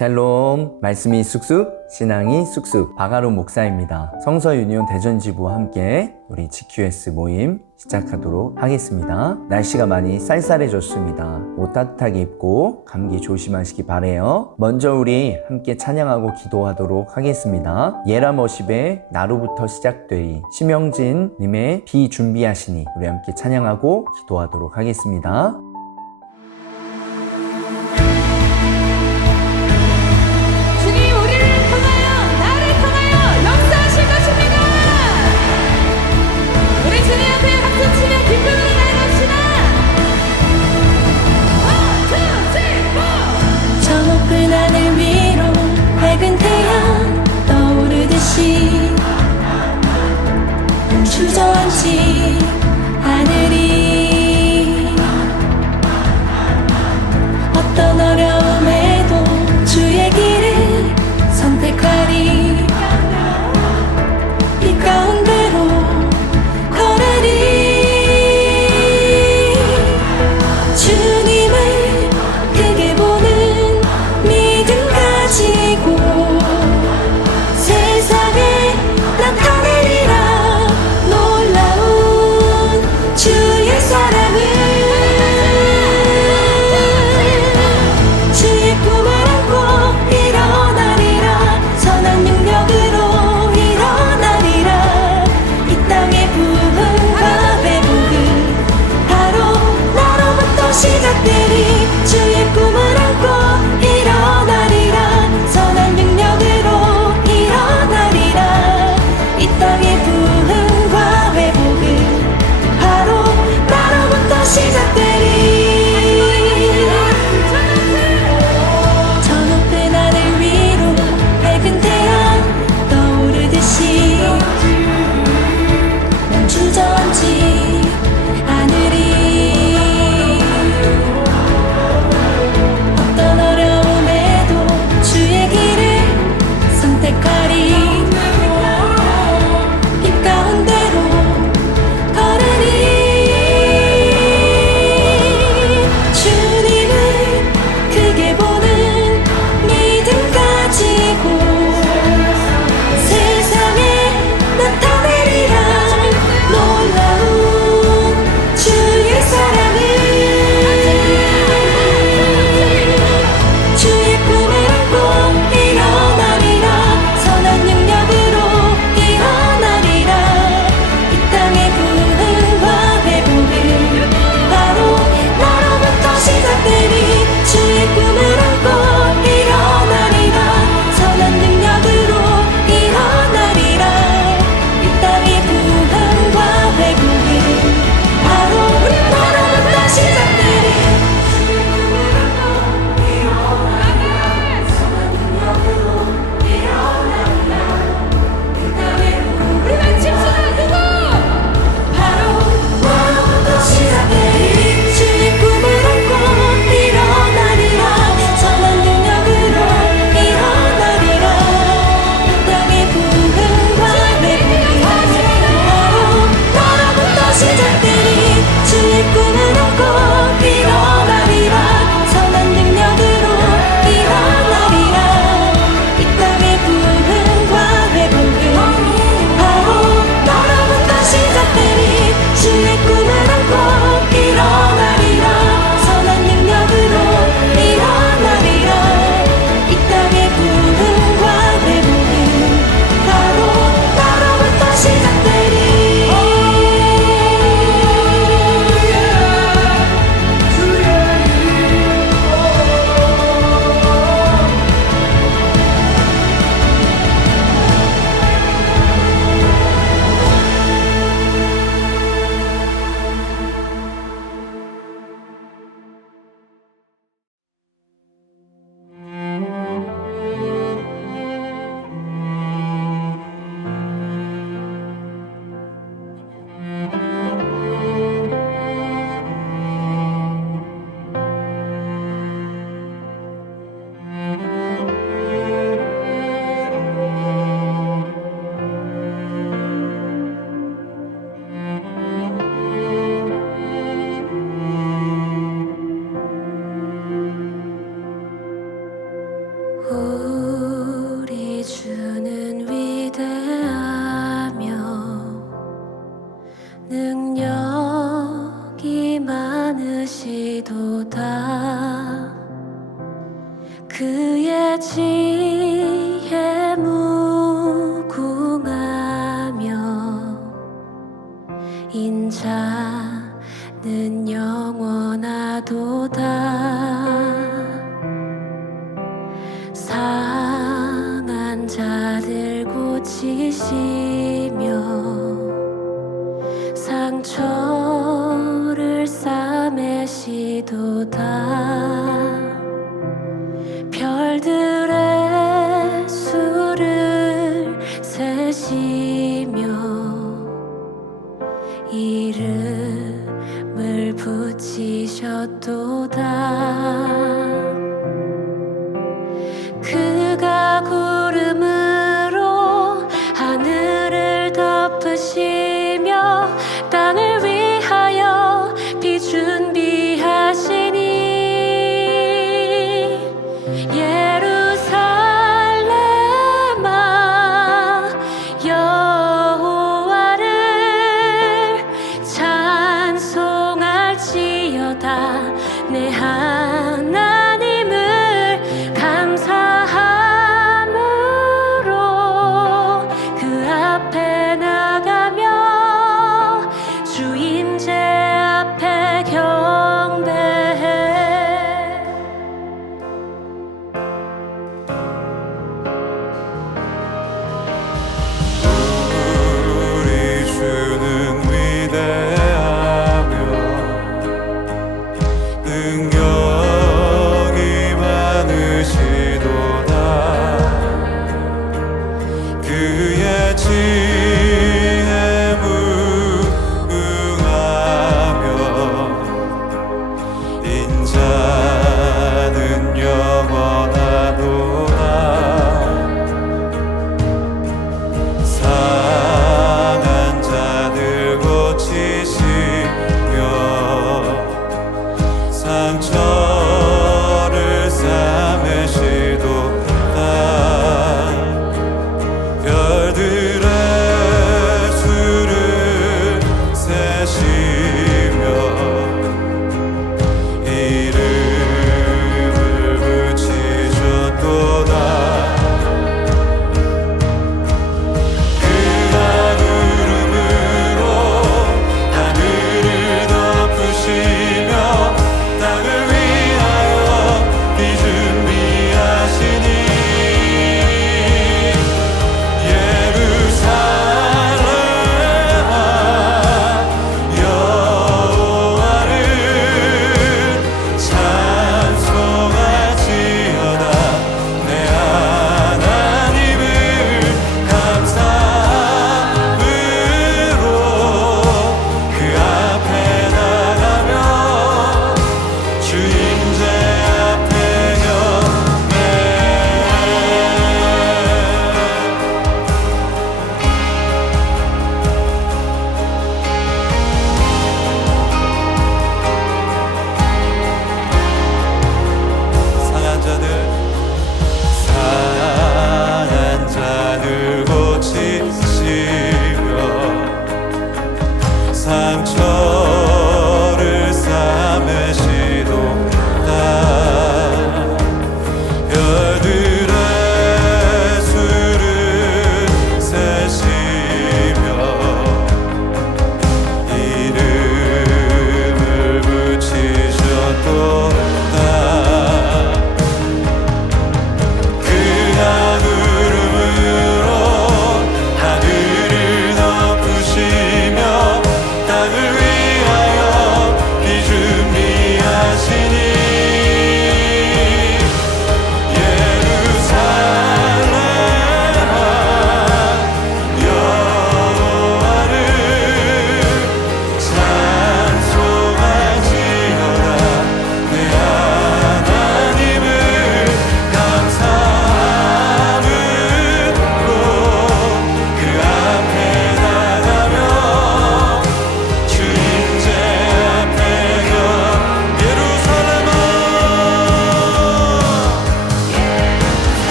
샬롬, 말씀이 쑥쑥, 신앙이 쑥쑥, 박아론 목사입니다. 성서유니온 대전지부와 함께 우리 GQS 모임 시작하도록 하겠습니다. 날씨가 많이 쌀쌀해졌습니다. 옷 따뜻하게 입고 감기 조심하시기 바래요. 먼저 우리 함께 찬양하고 기도하도록 하겠습니다. 예라머십의 나로부터 시작되리, 심영진 님의 비 준비하시니, 우리 함께 찬양하고 기도하도록 하겠습니다. 주저앉지 하늘이 우리 주는 위대하며 능력이 많으시도다. 그의 지혜 무궁하며 인자는 영원하도다. 상한 자들 고치시며 상처를 싸매시도다. 별들의 수를 세시며 이름을 붙이셨도다. 그가 구름으로 하늘을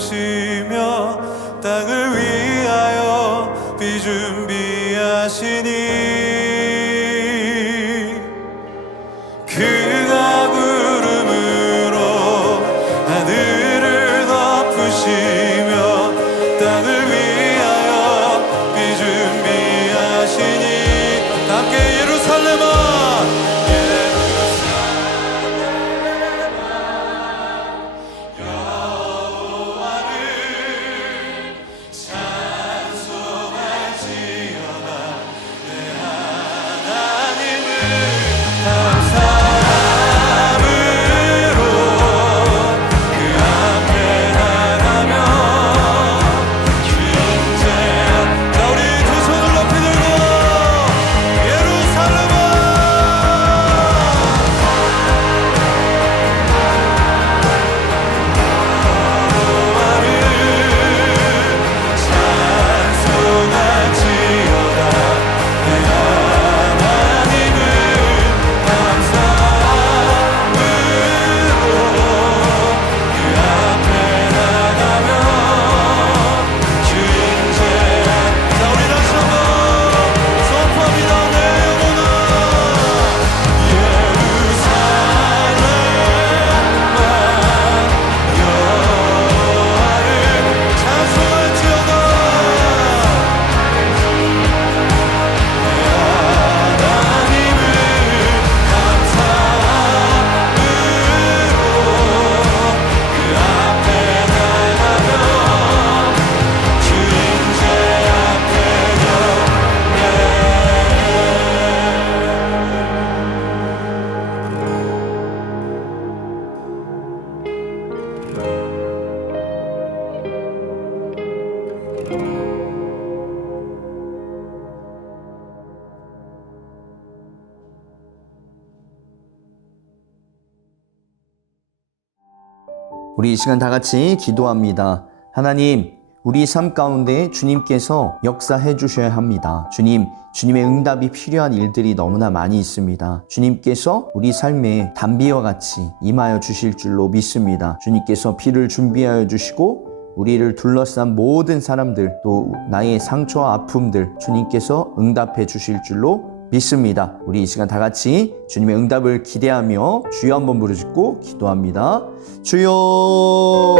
덮으시며 땅을 위하여 비 준비하시니 그가 구름으로 하늘을 덮으시며 땅을 위하여 비 준비하시니 다 함께 예루살렘아 우리 이 시간 다 같이 기도합니다. 하나님, 우리 삶 가운데 주님께서 역사해 주셔야 합니다. 주님, 주님의 응답이 필요한 일들이 너무나 많이 있습니다. 주님께서 우리 삶에 단비와 같이 임하여 주실 줄로 믿습니다. 주님께서 비를 준비하여 주시고 우리를 둘러싼 모든 사람들, 또 나의 상처와 아픔들 주님께서 응답해 주실 줄로 믿습니다. 우리 이 시간 다 같이 주님의 응답을 기대하며 주여 한번 부르짖고 기도합니다. 주여!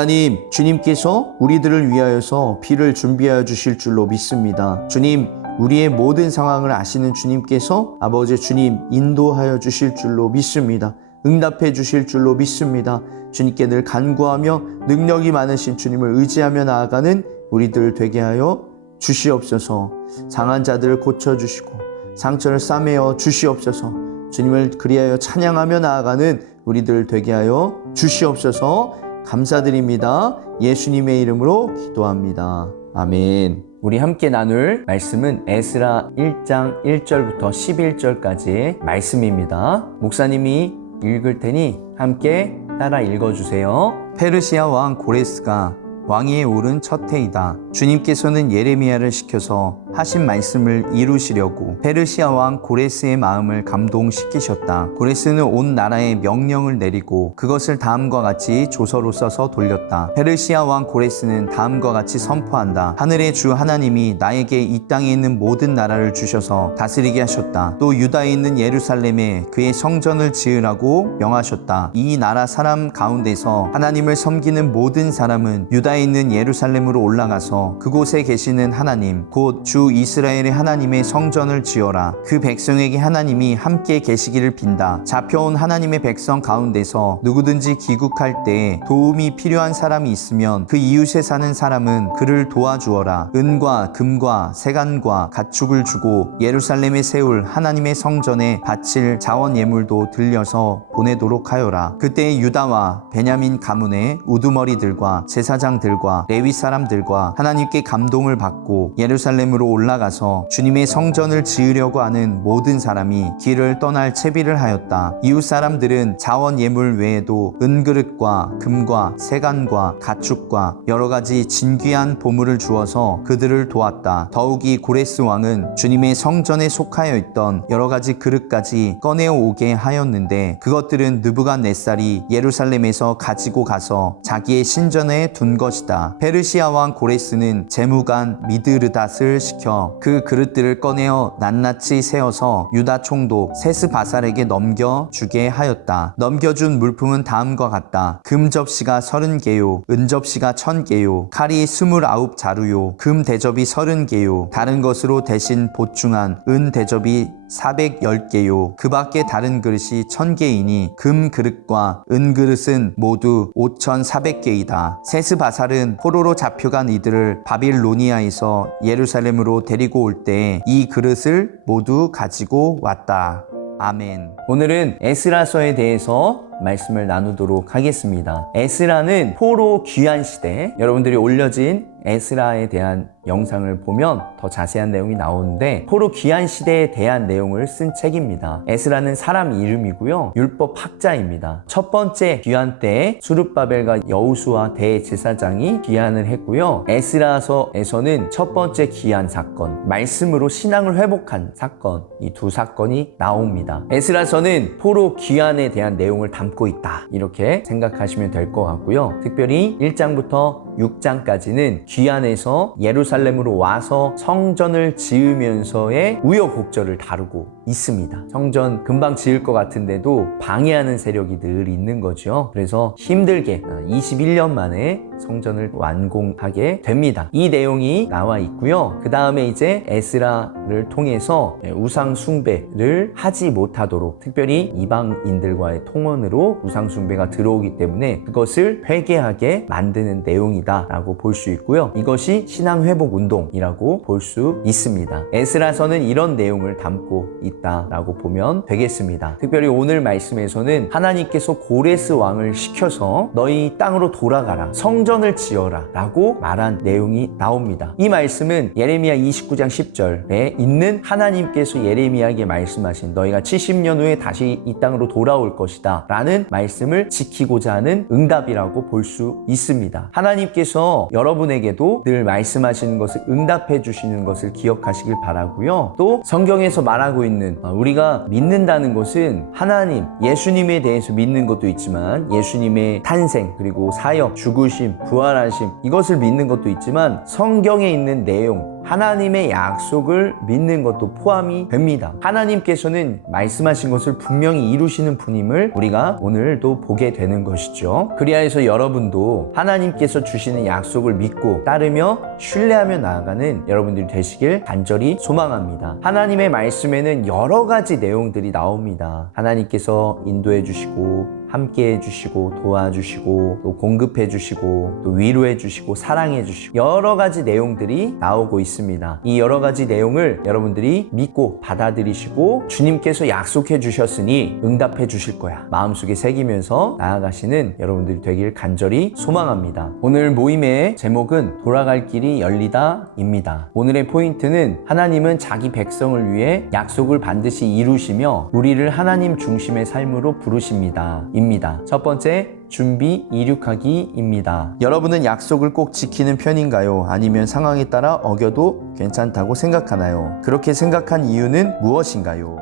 하나님, 주님께서 우리들을 위하여서 비를 준비하여 주실 줄로 믿습니다. 주님, 우리의 모든 상황을 아시는 주님께서 아버지 주님 인도하여 주실 줄로 믿습니다. 응답해 주실 줄로 믿습니다. 주님께 늘 간구하며 능력이 많으신 주님을 의지하며 나아가는 우리들 되게 하여 주시옵소서. 상한 자들을 고쳐주시고 상처를 싸매어 주시옵소서. 주님을 그리하여 찬양하며 나아가는 우리들 되게 하여 주시옵소서. 감사드립니다. 예수님의 이름으로 기도합니다. 아멘. 우리 함께 나눌 말씀은 에스라 1장 1절부터 11절까지의 말씀입니다. 목사님이 읽을 테니 함께 따라 읽어주세요. 페르시아 왕 고레스가 왕위에 오른 첫 해이다. 주님께서는 예레미야를 시켜서 하신 말씀을 이루시려고 페르시아 왕 고레스의 마음을 감동시키셨다. 고레스는 온 나라에 명령을 내리고 그것을 다음과 같이 조서로 써서 돌렸다. 페르시아 왕 고레스는 다음과 같이 선포한다. 하늘의 주 하나님이 나에게 이 땅에 있는 모든 나라를 주셔서 다스리게 하셨다. 또 유다에 있는 예루살렘에 그의 성전을 지으라고 명하셨다. 이 나라 사람 가운데서 하나님을 섬기는 모든 사람은 유다에 있는 예루살렘으로 올라가서 그곳에 계시는 하나님 곧 주 주 이스라엘의 하나님의 성전을 지어라. 그 백성에게 하나님이 함께 계시기를 빈다. 잡혀온 하나님의 백성 가운데서 누구든지 귀국할 때 도움이 필요한 사람이 있으면 그 이웃에 사는 사람은 그를 도와주어라. 은과 금과 세간과 가축을 주고 예루살렘에 세울 하나님의 성전에 바칠 자원 예물도 들려서 보내도록 하여라. 그때 유다와 베냐민 가문의 우두머리들과 제사장들과 레위 사람들과 하나님께 감동을 받고 예루살렘으로 올라가서 주님의 성전을 지으려고 하는 모든 사람이 길을 떠날 채비를 하였다. 이웃 사람들은 자원 예물 외에도 은그릇과 금과 세간과 가축과 여러 가지 진귀한 보물을 주어서 그들을 도왔다. 더욱이 고레스 왕은 주님의 성전에 속하여 있던 여러 가지 그릇까지 꺼내어 오게 하였는데 그것들은 느부갓네살이 예루살렘에서 가지고 가서 자기의 신전에 둔 것이다. 페르시아 왕 고레스는 재무관 미드르닷을 시켜 그 그릇들을 꺼내어 낱낱이 세어서 유다 총독 세스바살에게 넘겨주게 하였다. 넘겨준 물품은 다음과 같다. 금 접시가 30개요, 은 접시가 1000개요, 칼이 29자루요, 금 대접이 30개요, 다른 것으로 대신 보충한 은 대접이 410개요. 그 밖에 다른 그릇이 1000개이니 금 그릇과 은 그릇은 모두 5400개이다. 세스바살은 포로로 잡혀간 이들을 바빌로니아에서 예루살렘으로 데리고 올 때 이 그릇을 모두 가지고 왔다. 아멘. 오늘은 에스라서에 대해서 말씀을 나누도록 하겠습니다. 에스라는 포로 귀환 시대, 여러분들이 올려진 에스라에 대한 영상을 보면 더 자세한 내용이 나오는데 포로 귀환 시대에 대한 내용을 쓴 책입니다. 에스라는 사람 이름이고요, 율법 학자입니다. 첫 번째 귀환 때 수룹바벨과 여호수아 대제사장이 귀환을 했고요, 에스라서에서는 첫 번째 귀환 사건, 말씀으로 신앙을 회복한 사건, 이 두 사건이 나옵니다. 에스라서는 포로 귀환에 대한 내용을 담고 있다, 이렇게 생각하시면 될 것 같고요. 특별히 1장부터 6장까지는 귀환에서 예루살렘으로 와서 성전을 지으면서의 우여곡절을 다루고 있습니다. 성전 금방 지을 것 같은데도 방해하는 세력이 늘 있는 거죠. 그래서 힘들게 21년 만에 성전을 완공하게 됩니다. 이 내용이 나와 있고요. 그 다음에 이제 에스라를 통해서 우상 숭배를 하지 못하도록, 특별히 이방인들과의 통혼으로 우상 숭배가 들어오기 때문에 그것을 회개하게 만드는 내용이다 라고 볼 수 있고요. 이것이 신앙 회복 운동이라고 볼 수 있습니다. 에스라서는 이런 내용을 담고 있다 라고 보면 되겠습니다. 특별히 오늘 말씀에서는 하나님께서 고레스 왕을 시켜서 너희 땅으로 돌아가라, 성전을 지어라 라고 말한 내용이 나옵니다. 이 말씀은 예레미야 29장 10절에 있는 하나님께서 예레미야에게 말씀하신 너희가 70년 후에 다시 이 땅으로 돌아올 것이다 라는 말씀을 지키고자 하는 응답이라고 볼 수 있습니다. 하나님께서 여러분에게도 늘 말씀하시는 것을 응답해 주시는 것을 기억하시길 바라고요. 또 성경에서 말하고 있는 우리가 믿는다는 것은 하나님, 예수님에 대해서 믿는 것도 있지만 예수님의 탄생, 그리고 사역, 죽으심, 부활하심, 이것을 믿는 것도 있지만 성경에 있는 내용, 하나님의 약속을 믿는 것도 포함이 됩니다. 하나님께서는 말씀하신 것을 분명히 이루시는 분임을 우리가 오늘도 보게 되는 것이죠. 그리하여서 여러분도 하나님께서 주시는 약속을 믿고 따르며 신뢰하며 나아가는 여러분들이 되시길 간절히 소망합니다. 하나님의 말씀에는 여러 가지 내용들이 나옵니다. 하나님께서 인도해 주시고 함께 해주시고 도와주시고 또 공급해 주시고 또 위로해 주시고 사랑해 주시고 여러 가지 내용들이 나오고 있습니다. 이 여러 가지 내용을 여러분들이 믿고 받아들이시고 주님께서 약속해 주셨으니 응답해 주실 거야 마음속에 새기면서 나아가시는 여러분들이 되길 간절히 소망합니다. 오늘 모임의 제목은 돌아갈 길이 열리다 입니다. 오늘의 포인트는 하나님은 자기 백성을 위해 약속을 반드시 이루시며 우리를 하나님 중심의 삶으로 부르십니다. 입니다. 첫 번째, 준비 이륙하기입니다. 여러분은 약속을 꼭 지키는 편인가요? 아니면 상황에 따라 어겨도 괜찮다고 생각하나요? 그렇게 생각한 이유는 무엇인가요?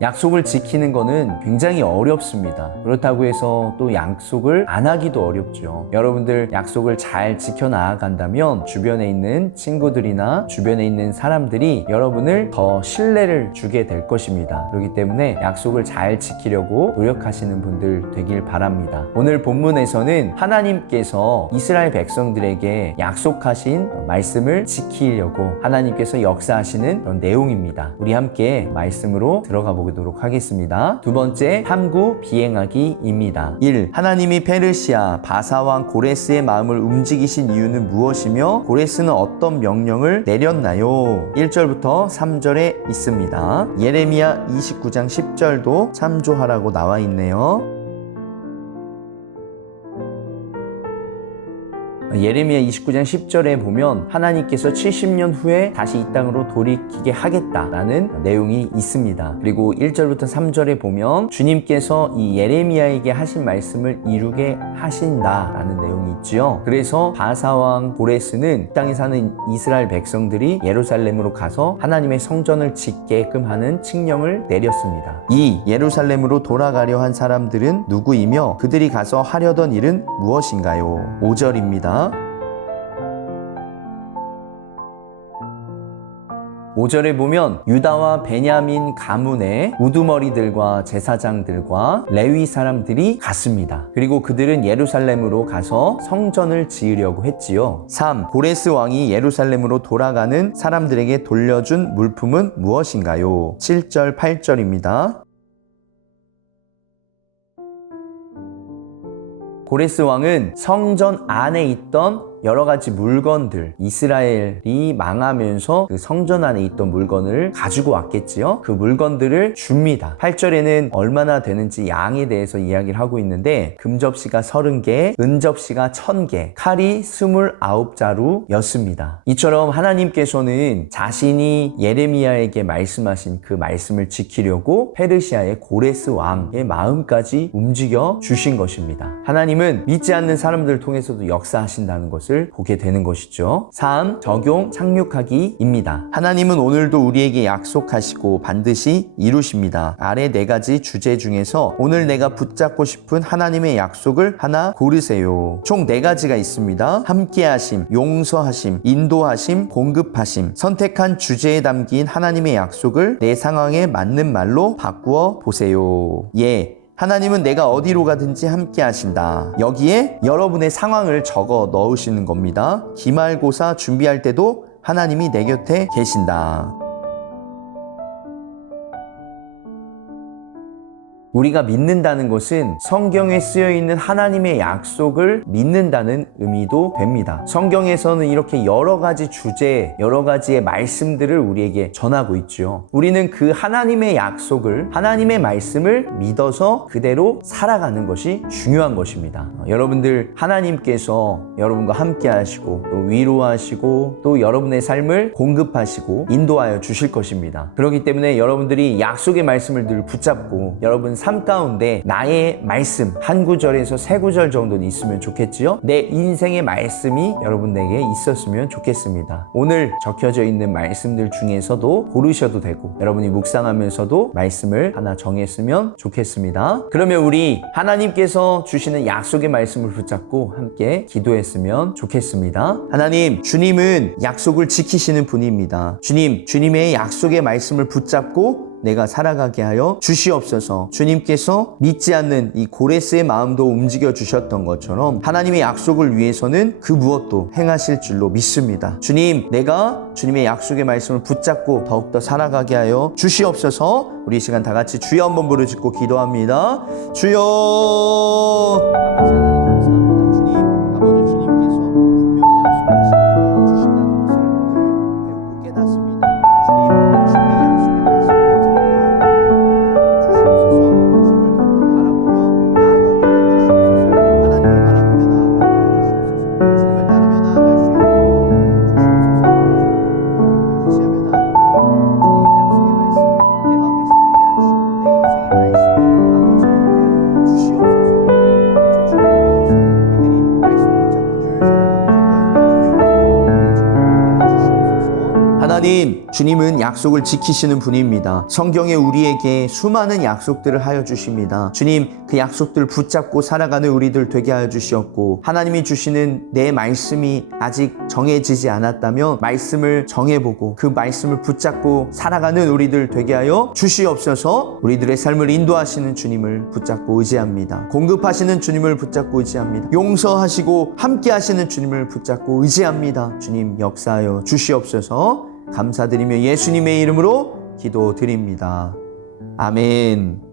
약속을 지키는 거는 굉장히 어렵습니다. 그렇다고 해서 또 약속을 안 하기도 어렵죠. 여러분들 약속을 잘 지켜나간다면 주변에 있는 친구들이나 주변에 있는 사람들이 여러분을 더 신뢰를 주게 될 것입니다. 그렇기 때문에 약속을 잘 지키려고 노력하시는 분들 되길 바랍니다. 오늘 본문에서는 하나님께서 이스라엘 백성들에게 약속하신 말씀을 지키려고 하나님께서 역사하시는 그런 내용입니다. 우리 함께 말씀으로 들어가 보도록 하겠습니다. 두 번째, 함구 비행하기입니다. 1. 하나님이 페르시아 바사왕 고레스의 마음을 움직이신 이유는 무엇이며 고레스는 어떤 명령을 내렸나요? 1절부터 3절에 있습니다. 예레미야 29장 10절도 참조하라고 나와 있네요. 예레미야 29장 10절에 보면 하나님께서 70년 후에 다시 이 땅으로 돌이키게 하겠다라는 내용이 있습니다. 그리고 1절부터 3절에 보면 주님께서 이 예레미야에게 하신 말씀을 이루게 하신다라는 내용이 있지요. 그래서 바사왕 고레스는 이 땅에 사는 이스라엘 백성들이 예루살렘으로 가서 하나님의 성전을 짓게끔 하는 칙령을 내렸습니다. 이 예루살렘으로 돌아가려 한 사람들은 누구이며 그들이 가서 하려던 일은 무엇인가요? 5절입니다. 5절에 보면 유다와 베냐민 가문의 우두머리들과 제사장들과 레위 사람들이 갔습니다. 그리고 그들은 예루살렘으로 가서 성전을 지으려고 했지요. 3. 고레스 왕이 예루살렘으로 돌아가는 사람들에게 돌려준 물품은 무엇인가요? 7절, 8절입니다. 고레스 왕은 성전 안에 있던 여러 가지 물건들, 이스라엘이 망하면서 그 성전 안에 있던 물건을 가지고 왔겠지요. 그 물건들을 줍니다. 8절에는 얼마나 되는지 양에 대해서 이야기를 하고 있는데 금접시가 30개, 은접시가 1000개, 칼이 29자루였습니다. 이처럼 하나님께서는 자신이 예레미야에게 말씀하신 그 말씀을 지키려고 페르시아의 고레스 왕의 마음까지 움직여 주신 것입니다. 하나님은 믿지 않는 사람들을 통해서도 역사하신다는 것을 보게 되는 것이죠. 3. 적용 착륙하기입니다. 하나님은 오늘도 우리에게 약속하시고 반드시 이루십니다. 아래 4가지 주제 중에서 오늘 내가 붙잡고 싶은 하나님의 약속을 하나 고르세요. 총 4가지가 있습니다. 함께하심, 용서하심, 인도하심, 공급하심. 선택한 주제에 담긴 하나님의 약속을 내 상황에 맞는 말로 바꾸어 보세요. 예. 하나님은 내가 어디로 가든지 함께 하신다. 여기에 여러분의 상황을 적어 넣으시는 겁니다. 기말고사 준비할 때도 하나님이 내 곁에 계신다. 우리가 믿는다는 것은 성경에 쓰여 있는 하나님의 약속을 믿는다는 의미도 됩니다. 성경에서는 이렇게 여러 가지 주제, 여러 가지의 말씀들을 우리에게 전하고 있죠. 우리는 그 하나님의 약속을, 하나님의 말씀을 믿어서 그대로 살아가는 것이 중요한 것입니다. 여러분들 하나님께서 여러분과 함께 하시고 또 위로하시고 또 여러분의 삶을 공급하시고 인도하여 주실 것입니다. 그렇기 때문에 여러분들이 약속의 말씀을 늘 붙잡고 여러분 삶 가운데 나의 말씀 한 구절에서 3구절 정도는 있으면 좋겠지요. 내 인생의 말씀이 여러분에게 있었으면 좋겠습니다. 오늘 적혀져 있는 말씀들 중에서도 고르셔도 되고 여러분이 묵상하면서도 말씀을 하나 정했으면 좋겠습니다. 그러면 우리 하나님께서 주시는 약속의 말씀을 붙잡고 함께 기도했으면 좋겠습니다. 하나님, 주님은 약속을 지키시는 분입니다. 주님, 주님의 약속의 말씀을 붙잡고 내가 살아가게 하여 주시옵소서. 주님께서 믿지 않는 이 고레스의 마음도 움직여 주셨던 것처럼 하나님의 약속을 위해서는 그 무엇도 행하실 줄로 믿습니다. 주님, 내가 주님의 약속의 말씀을 붙잡고 더욱더 살아가게 하여 주시옵소서. 우리 이 시간 다 같이 주여 한번 부르짖고 기도합니다. 주여. 아버지 하나님 감사합니다. 주님, 아버지 주님께서 분명히 약속하신 일을 주신다는 것을 오늘 배우고 깨닫습니다. 주님, 주님의 약속의 말씀을 주시옵소서. 하나님, 주님은 약속을 지키시는 분입니다. 성경에 우리에게 수많은 약속들을 하여 주십니다. 주님, 그 약속들을 붙잡고 살아가는 우리들 되게 하여 주시었고, 하나님이 주시는 내 말씀이 아직 정해지지 않았다면 말씀을 정해보고 그 말씀을 붙잡고 살아가는 우리들 되게 하여 주시옵소서. 우리들의 삶을 인도하시는 주님을 붙잡고 의지합니다. 공급하시는 주님을 붙잡고 의지합니다. 용서하시고 함께 하시는 주님을 붙잡고 의지합니다. 주님 역사하여 주시옵소서. 감사드리며 예수님의 이름으로 기도드립니다. 아멘.